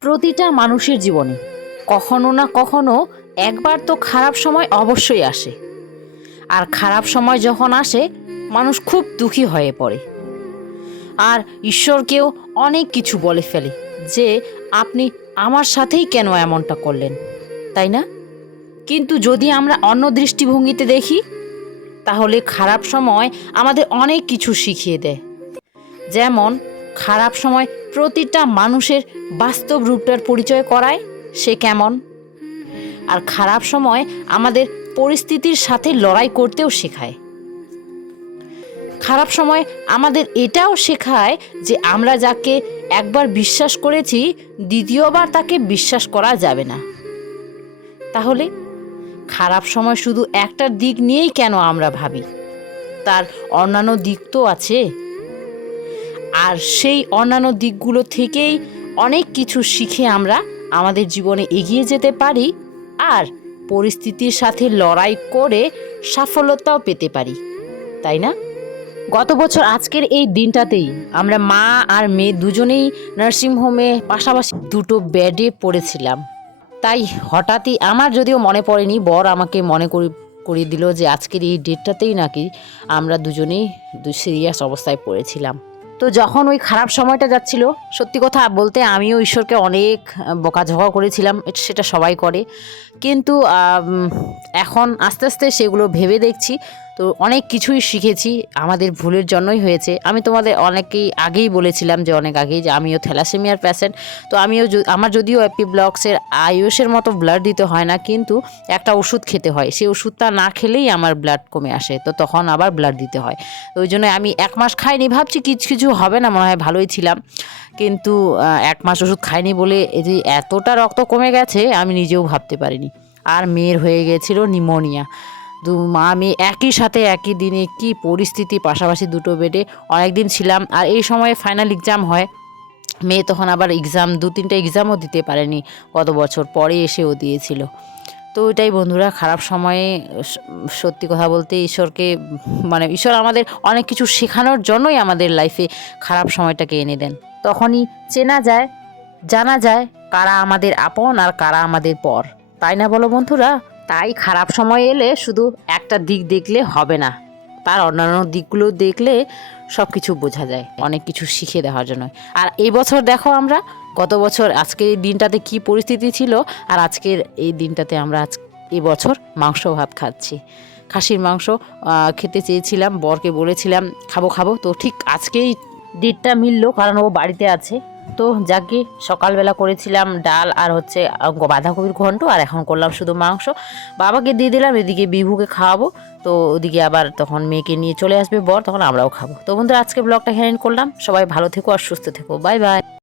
প্রতিটা মানুষের জীবনে। কখনো না কখনো একবার তো খারাপ সময় অবশ্যই আসে। আর খারাপ সময় যখন আসে, মানুষ খুব দুঃখী হয়ে পড়ে। আর ঈশ্বরকেও অনেক কিছু বলে ফেলে যে, আপনি আমার সাথেই কেন এমনটা করলেন? তাই না? কিন্তু যদি আমরা অন্য দৃষ্টিভঙ্গিতে দেখি, তাহলে খারাপ সময় আমাদের অনেক কিছু শিখিয়ে দেয়। যেমন, খারাপ সময় প্রতিটা মানুষের বাস্তব রূপটার পরিচয় করায় সে কেমন। আর খারাপ সময় আমাদের পরিস্থিতির সাথে লড়াই করতেও শেখায়। খারাপ সময় আমাদের এটাও শেখায় যে আমরা যাকে একবার বিশ্বাস করেছি, দ্বিতীয়বার তাকে বিশ্বাস করা যাবে না। তাহলে খারাপ সময় শুধু একটা দিক নিয়েই কেন আমরা ভাবি? তার অন্যান্য দিক তো আছে। আর সেই অন্যান্য দিকগুলো থেকেই অনেক কিছু শিখে আমরা আমাদের জীবনে এগিয়ে যেতে পারি আর পরিস্থিতির সাথে লড়াই করে সাফল্যতাও পেতে পারি। তাই না? গত বছর আজকের এই দিনটাতেই আমরা মা আর মেয়ে দুজনেই নার্সিংহোমে পাশাপাশি দুটো বেডে পড়েছিলাম। তাই হঠাৎই আমার যদিও মনে পড়েনি, বর আমাকে মনে করি, করিয়ে দিল যে আজকের এই ডেটটাতেই নাকি আমরা দুজনেই সিরিয়াস অবস্থায় পড়েছিলাম। তো যখন ওই খারাপ সময়টা যাচ্ছিল, সত্যি কথা বলতে আমিও ঈশ্বরকে অনেক বকাঝকা করেছিলাম সেটা সবাই করে। কিন্তু এখন আস্তে আস্তে সেগুলো ভেবে দেখছি তো অনেক কিছুই শিখেছি, আমাদের ভুলের জন্যই হয়েছে। আমি তোমাদের অনেকেই আগেই বলেছিলাম যে অনেক আগেই যে আমিও থ্যালাসেমিয়ার প্যাশেন্ট তো আমিও আমার যদিও এপি ব্লকসের আয়ুষের মতো ব্লাড দিতে হয় না, কিন্তু একটা ওষুধ খেতে হয়। সেই ওষুধটা না খেলেই আমার ব্লাড কমে আসে, তো তখন আবার ব্লাড দিতে হয়। তো ওই জন্য আমি এক মাস খাইনি, ভাবছি কিছু কিছু হবে না, মনে হয় ভালোই ছিলাম। কিন্তু এক মাস ওষুধ খাইনি বলে যে এতটা রক্ত কমে গেছে, আমি নিজেও ভাবতে পারিনি। আর মেয়ের হয়ে গেছিল নিমোনিয়া। দু মা মেয়ে একই সাথে একই দিনে কি পরিস্থিতি, পাশাপাশি দুটো বেডে অনেক দিন ছিলাম আর এই সময়ে ফাইনাল এক্সাম হয়। মেয়ে তখন আবার এক্সাম দু তিনটা এক্সামও দিতে পারেনি গত বছর পরে এসেও দিয়েছিল। তো ওইটাই বন্ধুরা, খারাপ সময়ে সত্যি কথা বলতে ঈশ্বরকে মানে ঈশ্বর আমাদের অনেক কিছু শেখানোর জন্যই আমাদের লাইফে খারাপ সময়টাকে এনে দেন। তখনই চেনা যায়, জানা যায় কারা আমাদের আপন আর কারা আমাদের পর। তাই না বলো বন্ধুরা? তাই খারাপ সময় এলে শুধু একটা দিক দেখলে হবে না। তার অন্যান্য দিকগুলো দেখলে সব কিছু বোঝা যায়, অনেক কিছু শিখে দেওয়ার জন্য। আর এই বছর দেখো আমরা গত বছর আজকে এই দিনটাতে কি পরিস্থিতি ছিল, আর আজকের এই দিনটাতে আমরা আজ এই বছর মাংস ভাত খাচ্ছি। খাসির মাংস খেতে চেয়েছিলাম, বরকে বলেছিলাম, খাব খাব। তো ঠিক আজকেই ডেটটা মিললো, কারণ ও বাড়িতে আছে। তো যাকে সকালবেলা করেছিলাম ডাল আর হচ্ছে বাঁধাকপির ঘন্ট, আর এখন করলাম শুধু মাংস। বাবাকে দিয়ে দিলাম, এদিকে বিভুকে খাওয়াবো, তো ওদিকে আবার তখন মেয়েকে নিয়ে চলে আসবে বর, তখন আমরাও খাব। তো বন্ধুরা, আজকে ব্লগটা হ্যান্ড করলাম। সবাই ভালো থেকো আর সুস্থ থেকো। Bye bye.